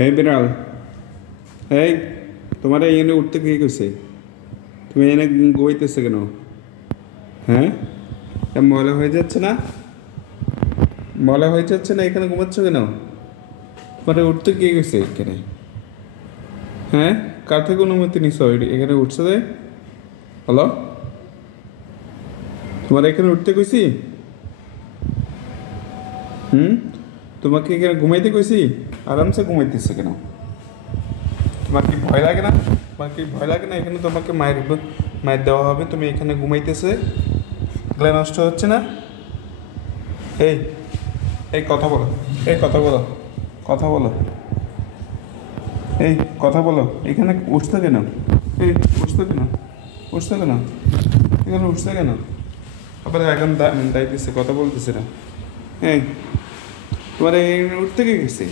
এই বিড়াল, এই তোমার এখানে উঠতে কে কইছে? তুমি এনে ঘুমাইতেছো কেন? হ্যাঁ, ময়লা হয়ে যাচ্ছে না? ময়লা হয়ে যাচ্ছে না? এখানে ঘুমাচ্ছ কেন? তোমার উঠতে কে কইছে এখানে? হ্যাঁ, কার থেকে অনুমতি নিছো এখানে উঠছো? যে হ্যালো, তোমার এখানে উঠতে কইছি? হুম, তোমাকে এখানে ঘুমাইতে কইছি? আরামসে ঘুমাইতেছে কেন? তোমার কি ভয় লাগে না? তোমার কি ভয় লাগে না? এখানে তোমাকে মায়ের দেওয়া হবে, তুমি এখানে ঘুমাইতেছে, এগুলো নষ্ট হচ্ছে না? এই এই কথা বলো, এই কথা বলো, কথা বলো, এই কথা বলো, এখানে উঠছো কেন? এই উঠছো কেন? উঠছো কেন? এখানে উঠছো কেন? আবার এখন দায়িত্ব কথা বলতেছে না। এই তোমার এই উঠতে কে গেছে?